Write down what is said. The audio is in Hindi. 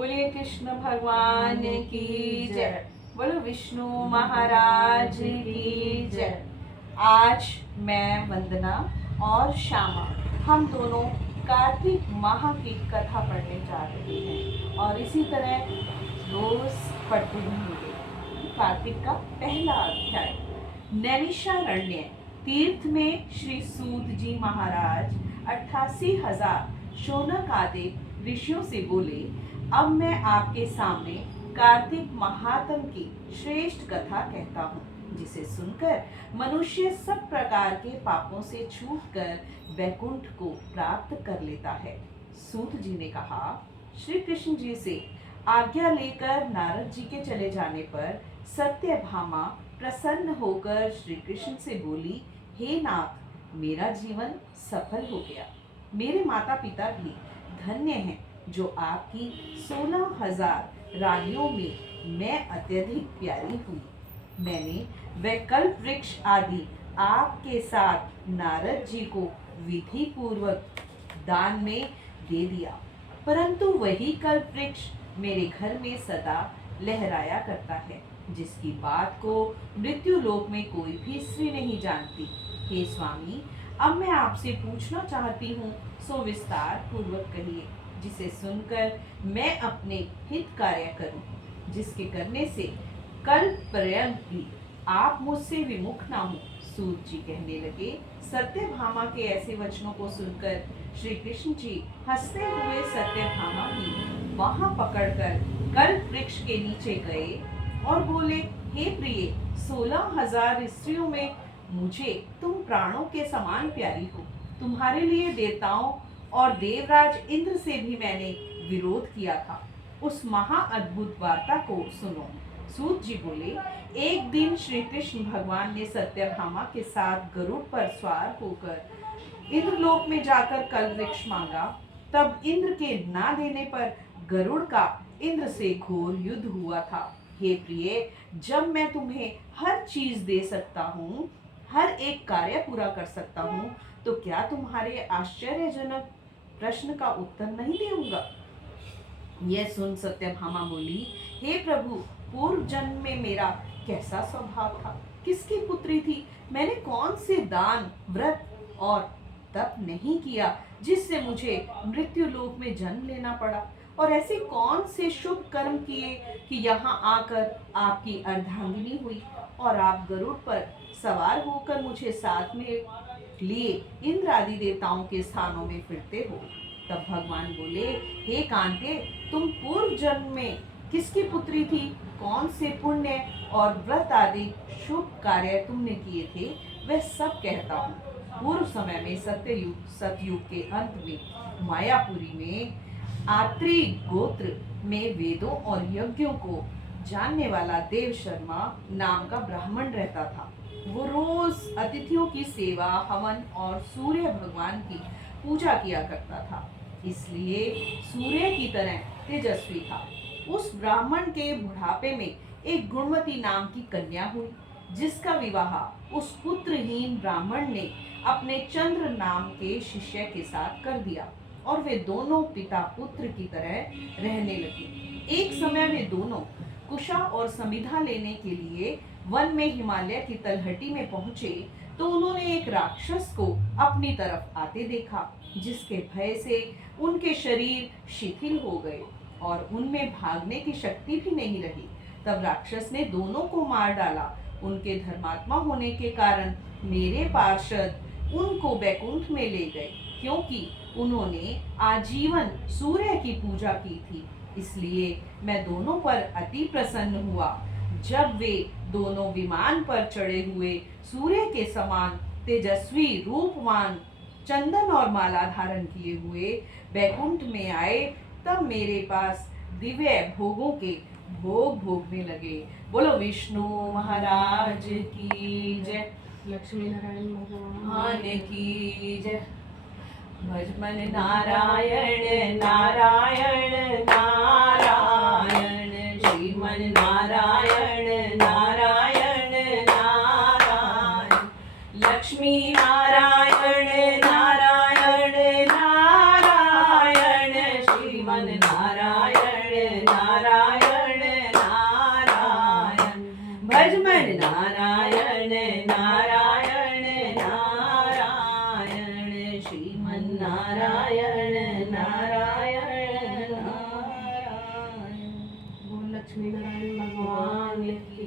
बोलिए कृष्ण भगवान की जय। बोलो विष्णु महाराज की जय। आज मैं वंदना और श्यामा हम दोनों कार्तिक माह की कथा पढ़ने जा रहे हैं और इसी तरह रोज पढ़ते रहेंगे। कार्तिक का पहला अध्याय। नैमिषारण्य तीर्थ में श्री सूत जी महाराज 88,000 शौनक आदि ऋषियों से बोले, अब मैं आपके सामने कार्तिक महात्म की श्रेष्ठ कथा कहता हूँ, जिसे सुनकर मनुष्य सब प्रकार के पापों से छूटकर वैकुंठ को प्राप्त कर लेता है। सूत जी ने कहा, श्री कृष्ण जी से आज्ञा लेकर नारद जी के चले जाने पर सत्यभामा प्रसन्न होकर श्री कृष्ण से बोली, हे नाथ, मेरा जीवन सफल हो गया। मेरे माता पिता भी धन्य हैं जो आपकी 16,000 रानियों में मैं अत्यधिक प्यारी हुई। मैंने वैकल्प वृक्ष आदि आपके साथ नारद जी को विधि पूर्वक दान में दे दिया, परंतु वही कल्प वृक्ष मेरे घर में सदा लहराया करता है, जिसकी बात को मृत्यु लोक में कोई भी स्त्री नहीं जानती। हे स्वामी, अब मैं आपसे पूछना चाहती हूँ, सो विस्तार पूर्वक कहिए, जिसे सुनकर मैं अपने हित कार्य करूं, जिसके करने से कल पर्यंत भी आप मुझसे विमुख ना हो। सूत जी कहने लगे, सत्यभामा के ऐसे वचनों को सुनकर श्री कृष्ण जी हंसते हुए सत्यभामा की वहां पकड़कर कल्प वृक्ष के नीचे गए और बोले, हे प्रिय, 16,000 स्त्रियों में मुझे तुम प्राणों के समान प्यारी हो। तुम्हारे लिए देवताओं और देवराज इंद्र से भी मैंने विरोध किया था। उस महा अद्भुत वार्ता को सुनो। सूत जी बोले, एक दिन श्री कृष्ण भगवान ने सत्यभामा के साथ गरुड़ पर सवार होकर इंद्रलोक में जाकर कल्प वृक्ष मांगा। तब इंद्र के ना देने पर गरुड़ का इंद्र से घोर युद्ध हुआ था। हे प्रिय, जब मैं तुम्हें हर चीज दे सकता हूँ, हर एक कार्य पूरा कर सकता हूँ, तो क्या तुम्हारे आश्चर्यजनक प्रश्न का उत्तर नहीं दूंगा? यह सुन सत्यभामा बोली, हे प्रभु, पूर्व जन्म में मेरा कैसा स्वभाव था, किसकी पुत्री थी, मैंने कौन से दान, व्रत और तप नहीं किया जिससे मुझे मृत्यु लोक में जन्म लेना पड़ा, और ऐसे कौन से शुभ कर्म किए कि यहाँ आकर आपकी अर्धांगिनी हुई और आप गरुड़ पर सवार होकर मुझे साथ में लिए इंद्र आदि देवताओं के स्थानों में फिरते हो। तब भगवान बोले, हे कांते, तुम पूर्व जन्म में किसकी पुत्री थी, कौन से पुण्य और व्रत आदि शुभ कार्य तुमने किए थे, वह सब कहता हूँ। पूर्व समय में सतयुग के अंत में मायापुरी में आत्री गोत्र में वेदों और यज्ञों को जानने वाला देव शर्मा नाम का ब्राह्मण रहता था। वो रोज अतिथियों की सेवा, हवन और सूर्य भगवान की पूजा किया करता था, इसलिए सूर्य की तरह तेजस्वी था। उस ब्राह्मण के बुढ़ापे में एक गुणवती नाम की कन्या हुई, जिसका विवाह उस पुत्रहीन ब्राह्मण ने अपने चंद्र नाम के शिष्य के साथ कर दिया और वे दोनों पिता पुत्र की तरह रहने लगे। एक समय वे दोनों कुशा और समिधा लेने के लिए वन में हिमालय की तलहटी में पहुंचे तो उन्होंने एक राक्षस को अपनी तरफ आते देखा, जिसके भय से उनके शरीर शिथिल हो गए और उनमें भागने की शक्ति भी नहीं रही। तब राक्षस ने दोनों को मार डाला। उनके धर्मात्मा होने के कारण मेरे पार्षद उनको वैकुंठ में ले गए, क्योंकि उन्होंने आजीवन सूर्य की पूजा की थी। इसलिए मैं दोनों पर अति प्रसन्न हुआ। जब वे दोनों विमान पर चढ़े हुए सूर्य के समान तेजस्वी रूपवान चंदन और माला धारण किए हुए वैकुंठ में आए, तब मेरे पास दिव्य भोगों के भोग भोगने लगे। बोलो विष्णु महाराज की जय। लक्ष्मी नारायण भगवान की जय। भजमन नारायण नारायण नारायण, श्रीमन नारायण नारायण नारायण, लक्ष्मी नारायण नारायण नारायण, श्रीमन नारायण लक्ष्मी नारायण भगवान की